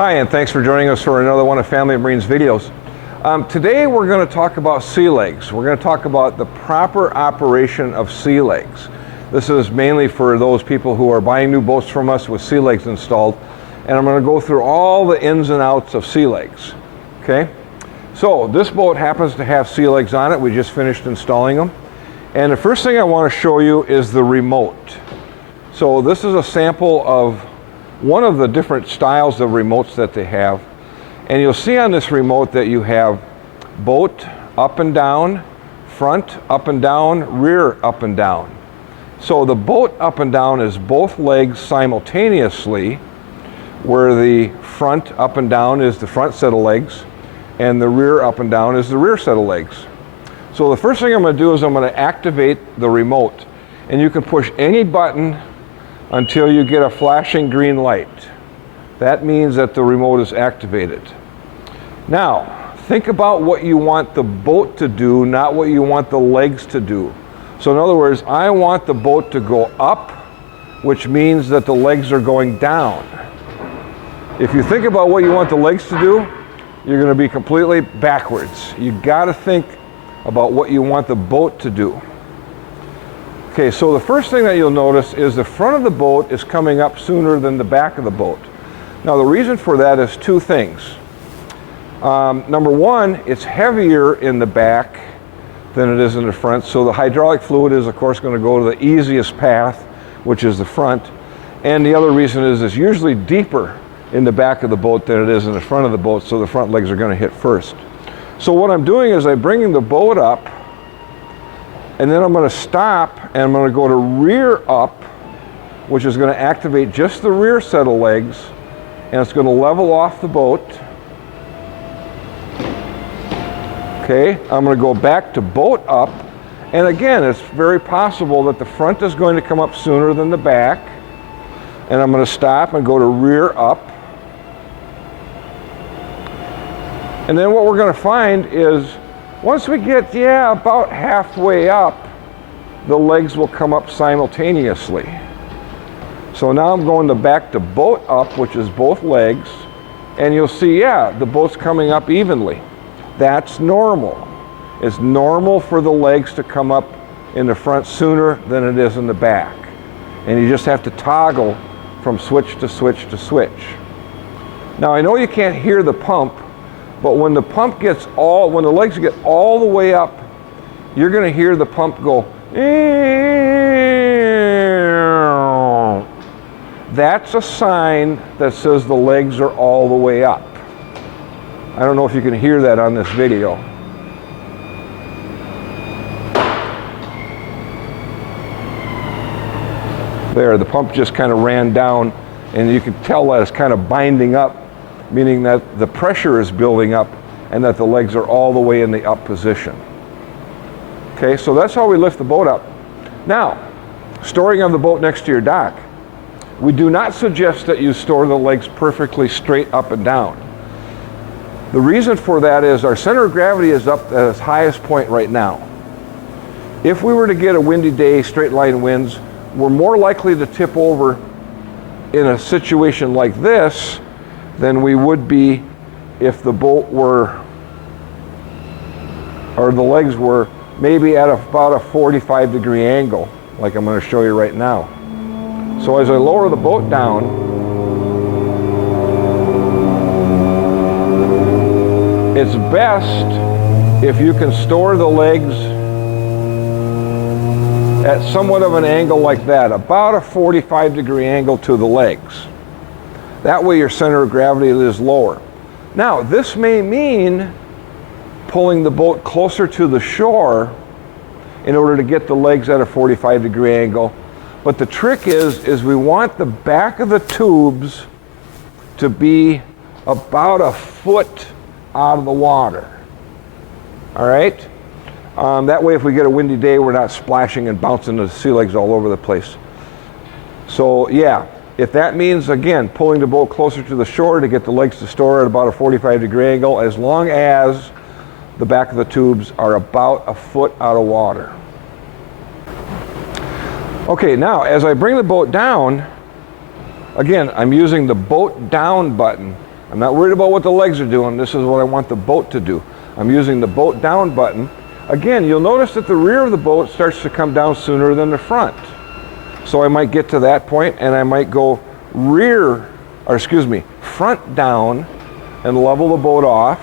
Hi, and thanks for joining us for another one of Family of Marine's videos. Today we're going to talk about sea legs. We're going to talk about the proper operation of sea legs. This is mainly for those people who are buying new boats from us with sea legs installed. And I'm going to go through all the ins and outs of sea legs. Okay? So this boat happens to have sea legs on it. We just finished installing them. And the first thing I want to show you is the remote. So this is a sample of one of the different styles of remotes that they have. And you'll see on this remote that you have boat up and down, front up and down, rear up and down. So the boat up and down is both legs simultaneously, where the front up and down is the front set of legs and the rear up and down is the rear set of legs. So the first thing I'm going to do is I'm going to activate the remote, and you can push any button until you get a flashing green light. That means that the remote is activated. Now, think about what you want the boat to do, not what you want the legs to do. So in other words, I want the boat to go up, which means that the legs are going down. If you think about what you want the legs to do, you're going to be completely backwards. You got to think about what you want the boat to do. Okay, so the first thing that you'll notice is the front of the boat is coming up sooner than the back of the boat. Now the reason for that is two things. Number one, it's heavier in the back than it is in the front, so the hydraulic fluid is of course going to go to the easiest path, which is the front. And the other reason is it's usually deeper in the back of the boat than it is in the front of the boat, so the front legs are going to hit first. So what I'm doing is I'm bringing the boat up, and then I'm going to stop and I'm going to go to rear up, which is going to activate just the rear set of legs, and it's going to level off the boat. Okay, I'm going to go back to boat up, and again, it's very possible that the front is going to come up sooner than the back, and I'm going to stop and go to rear up. And then what we're going to find is once we get, about halfway up, the legs will come up simultaneously. So now I'm going back to boat up, which is both legs, and you'll see, the boat's coming up evenly. That's normal. It's normal for the legs to come up in the front sooner than it is in the back. And you just have to toggle from switch to switch to switch. Now I know you can't hear the pump, but when the legs get all the way up, you're going to hear the pump go. That's a sign that says the legs are all the way up. I don't know if you can hear that on this video. There, the pump just kind of ran down, and you can tell that it's kind of binding up, meaning that the pressure is building up and that the legs are all the way in the up position. Okay, so that's how we lift the boat up. Now, storing of the boat next to your dock. We do not suggest that you store the legs perfectly straight up and down. The reason for that is our center of gravity is up at its highest point right now. If we were to get a windy day, straight line winds, we're more likely to tip over in a situation like this than we would be if the boat were, or the legs were maybe at about a 45-degree angle, like I'm going to show you right now. So as I lower the boat down, it's best if you can store the legs at somewhat of an angle like that, about a 45-degree angle to the legs. That way your center of gravity is lower. Now, this may mean pulling the boat closer to the shore in order to get the legs at a 45-degree angle. But the trick is we want the back of the tubes to be about a foot out of the water. All right? That way if we get a windy day, we're not splashing and bouncing the sea legs all over the place. So if that means, again, pulling the boat closer to the shore to get the legs to store at about a 45-degree angle, as long as the back of the tubes are about a foot out of water. Okay, now as I bring the boat down, again, I'm using the boat down button. I'm not worried about what the legs are doing. This is what I want the boat to do. I'm using the boat down button. Again, you'll notice that the rear of the boat starts to come down sooner than the front. So I might get to that point and I might go front down and level the boat off,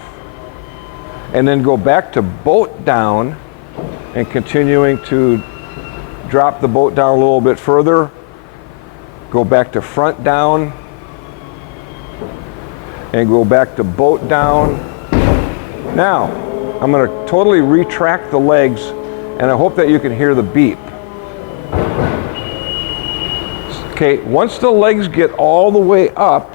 and then go back to boat down and continuing to drop the boat down a little bit further, go back to front down, and go back to boat down. Now, I'm going to totally retract the legs, and I hope that you can hear the beep. Okay, once the legs get all the way up,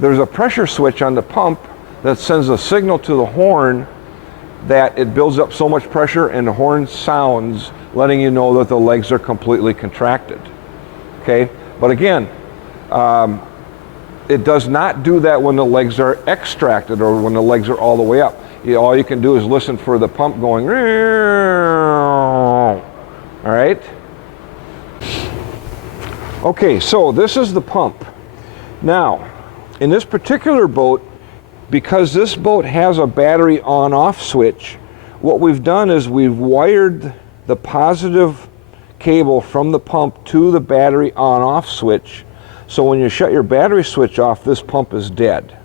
there's a pressure switch on the pump that sends a signal to the horn that it builds up so much pressure, and the horn sounds, letting you know that the legs are completely contracted. Okay, but again, it does not do that when the legs are extracted or when the legs are all the way up. All you can do is listen for the pump going, all right? Okay, so this is the pump. Now, in this particular boat, because this boat has a battery on-off switch, what we've done is we've wired the positive cable from the pump to the battery on-off switch. So when you shut your battery switch off, this pump is dead.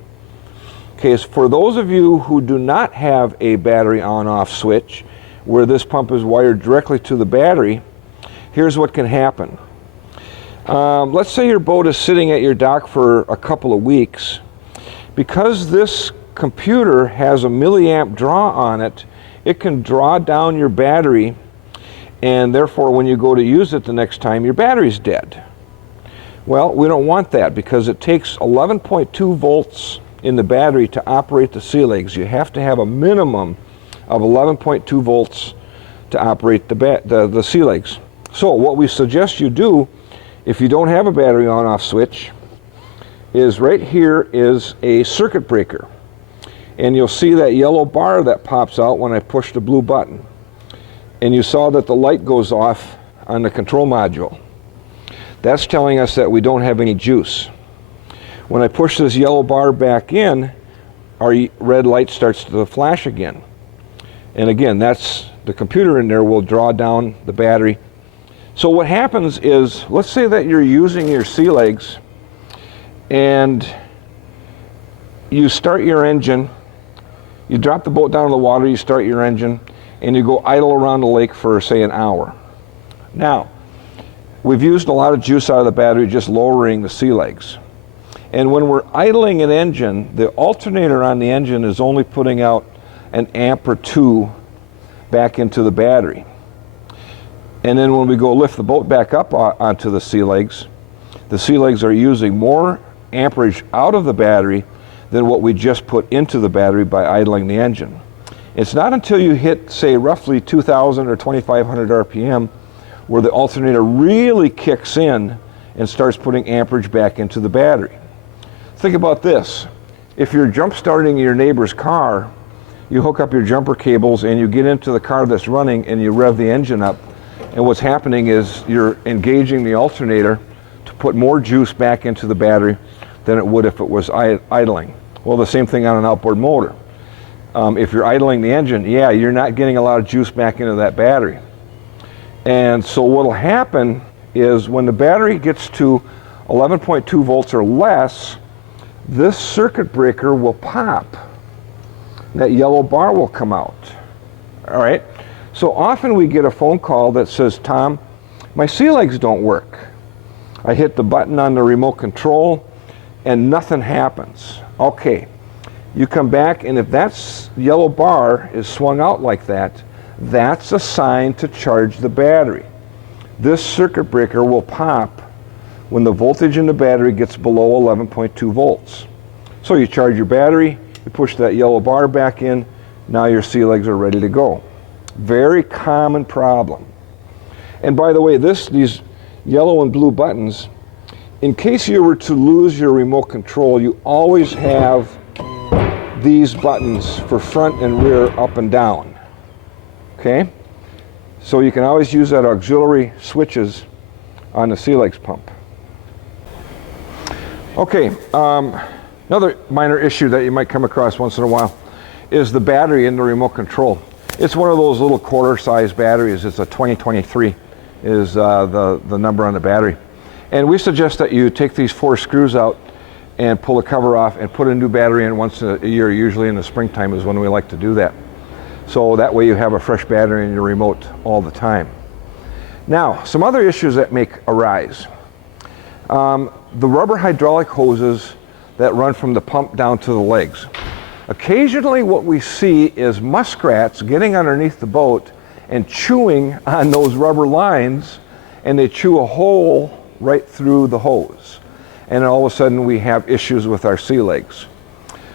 Okay, so for those of you who do not have a battery on-off switch, where this pump is wired directly to the battery, here's what can happen. Let's say your boat is sitting at your dock for a couple of weeks. Because this computer has a milliamp draw on it, it can draw down your battery, and therefore when you go to use it the next time, your battery's dead. Well, we don't want that, because it takes 11.2 volts in the battery to operate the sea legs. You have to have a minimum of 11.2 volts to operate the sea legs. So what we suggest you do, if you don't have a battery on-off switch, is right here is a circuit breaker. And you'll see that yellow bar that pops out when I push the blue button. And you saw that the light goes off on the control module. That's telling us that we don't have any juice. When I push this yellow bar back in, our red light starts to flash again. And again, that's the computer in there will draw down the battery. So what happens is, let's say that you're using your sea legs and you start your engine, you drop the boat down in the water, you start your engine, and you go idle around the lake for, say, an hour. Now, we've used a lot of juice out of the battery just lowering the sea legs. And when we're idling an engine, the alternator on the engine is only putting out an amp or two back into the battery. And then when we go lift the boat back up onto the sea legs are using more amperage out of the battery than what we just put into the battery by idling the engine. It's not until you hit, say, roughly 2,000 or 2,500 RPM where the alternator really kicks in and starts putting amperage back into the battery. Think about this. If you're jump starting your neighbor's car, you hook up your jumper cables and you get into the car that's running and you rev the engine up, and what's happening is you're engaging the alternator to put more juice back into the battery than it would if it was idling. Well, the same thing on an outboard motor. If you're idling the engine, yeah, you're not getting a lot of juice back into that battery. And so what'll happen is when the battery gets to 11.2 volts or less, this circuit breaker will pop. That yellow bar will come out. All right? So often we get a phone call that says, Tom, my sea legs don't work. I hit the button on the remote control and nothing happens. Okay, you come back, and if that yellow bar is swung out like that, that's a sign to charge the battery. This circuit breaker will pop when the voltage in the battery gets below 11.2 volts. So you charge your battery, you push that yellow bar back in, now your sea legs are ready to go. Very common problem. And by the way, these yellow and blue buttons, in case you were to lose your remote control, you always have these buttons for front and rear, up and down. Okay? So you can always use that auxiliary switches on the sea legs pump. Okay, Another minor issue that you might come across once in a while is the battery in the remote control. It's one of those little quarter-size batteries. It's a 2023 is the number on the battery. And we suggest that you take these 4 screws out and pull the cover off and put a new battery in once a year. Usually in the springtime is when we like to do that. So that way you have a fresh battery in your remote all the time. Now, some other issues that may arise. The rubber hydraulic hoses that run from the pump down to the legs. Occasionally what we see is muskrats getting underneath the boat and chewing on those rubber lines, and they chew a hole right through the hose. And all of a sudden we have issues with our sea legs.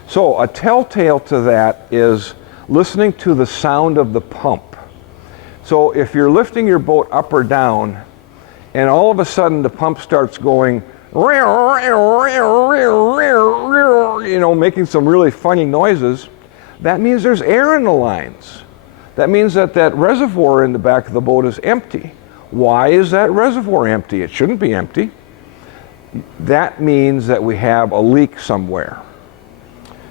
So a telltale to that is listening to the sound of the pump. So if you're lifting your boat up or down, and all of a sudden the pump starts going, you know, making some really funny noises, that means there's air in the lines. That means that that reservoir in the back of the boat is empty. Why is that reservoir empty? It shouldn't be empty. That means that we have a leak somewhere.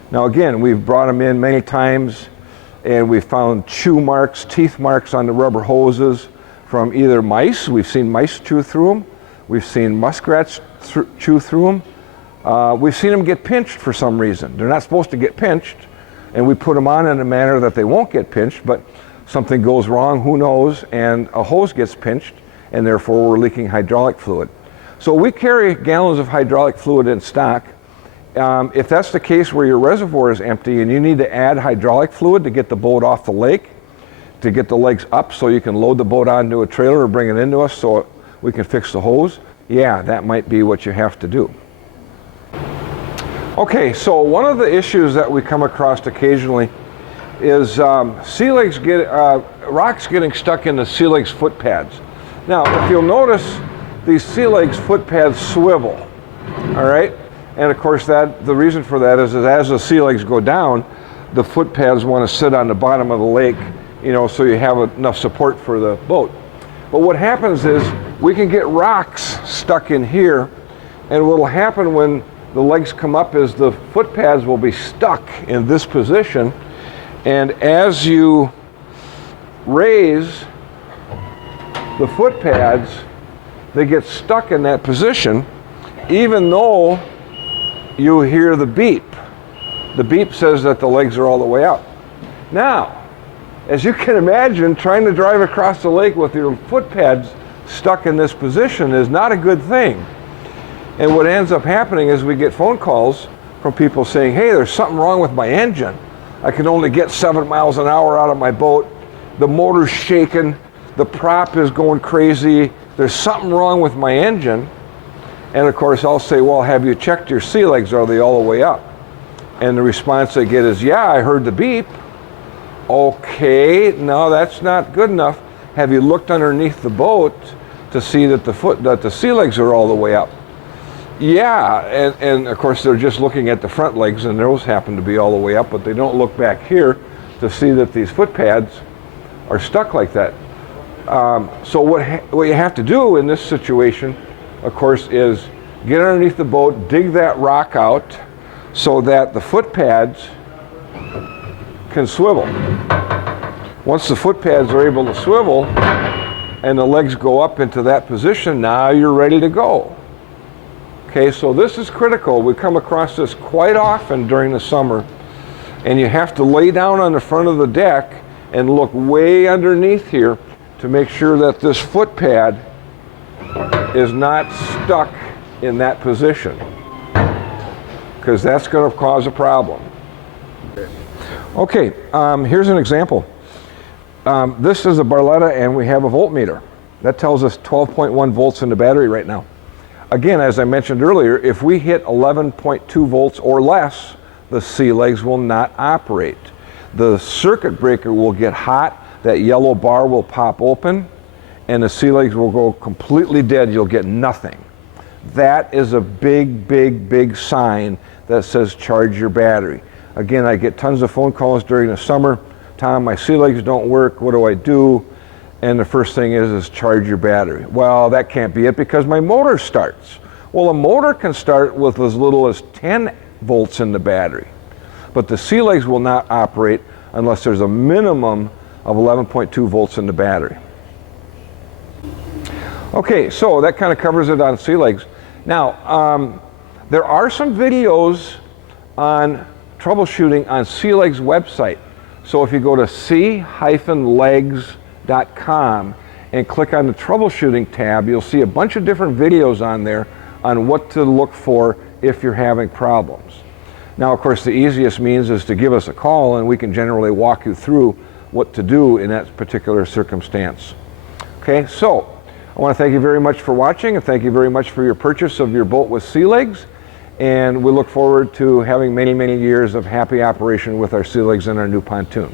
Now again, we've brought them in many times and we found chew marks, teeth marks on the rubber hoses from either mice. We've seen mice chew through them. We've seen muskrats chew through them. We've seen them get pinched for some reason. They're not supposed to get pinched, and we put them on in a manner that they won't get pinched, but something goes wrong, who knows, and a hose gets pinched, and therefore we're leaking hydraulic fluid. So we carry gallons of hydraulic fluid in stock. If that's the case where your reservoir is empty and you need to add hydraulic fluid to get the boat off the lake, to get the legs up so you can load the boat onto a trailer or bring it into us so we can fix the hose, yeah, that might be what you have to do. Okay, so one of the issues that we come across occasionally is sea legs rocks getting stuck in the sea legs foot pads. Now, if you'll notice, these sea legs foot pads swivel, all right? And of course, the reason for that is that as the sea legs go down, the foot pads want to sit on the bottom of the lake, you know, so you have enough support for the boat. But what happens is we can get rocks stuck in here, and what will happen when the legs come up is the foot pads will be stuck in this position, and as you raise the foot pads, they get stuck in that position, even though you hear the beep. The beep says that the legs are all the way up. Now, as you can imagine, trying to drive across the lake with your foot pads stuck in this position is not a good thing. And what ends up happening is we get phone calls from people saying, hey, there's something wrong with my engine. I can only get 7 miles an hour out of my boat. The motor's shaking. The prop is going crazy. There's something wrong with my engine. And of course, I'll say, well, have you checked your sea legs? Are they all the way up? And the response they get is, yeah, I heard the beep. Okay, no, that's not good enough. Have you looked underneath the boat to see that the sea legs are all the way up? Yeah, and of course they're just looking at the front legs and those happen to be all the way up, but they don't look back here to see that these foot pads are stuck like that. So what you have to do in this situation, of course, is get underneath the boat, dig that rock out so that the foot pads can swivel. Once the foot pads are able to swivel and the legs go up into that position, now you're ready to go. Okay, so this is critical. We come across this quite often during the summer, and you have to lay down on the front of the deck and look way underneath here to make sure that this foot pad is not stuck in that position, because that's going to cause a problem. Okay, here's an example. This is a Barletta and we have a voltmeter. That tells us 12.1 volts in the battery right now. Again, as I mentioned earlier, if we hit 11.2 volts or less, the sea legs will not operate. The circuit breaker will get hot, that yellow bar will pop open, and the sea legs will go completely dead. You'll get nothing. That is a big, big, big sign that says charge your battery. Again, I get tons of phone calls during the summer. Tom, my sea legs don't work, what do I do? And the first thing is charge your battery. Well, that can't be it because my motor starts. Well, a motor can start with as little as 10 volts in the battery. But the sea legs will not operate unless there's a minimum of 11.2 volts in the battery. Okay, so that kind of covers it on sea legs. Now, there are some videos on troubleshooting on Sea Legs website. So if you go to sea-legs.com and click on the troubleshooting tab, you'll see a bunch of different videos on there on what to look for if you're having problems. Now, of course, the easiest means is to give us a call, and we can generally walk you through what to do in that particular circumstance. Okay, so I want to thank you very much for watching, and thank you very much for your purchase of your boat with Sea Legs. And we look forward to having many, many years of happy operation with our Sea Legs and our new pontoon.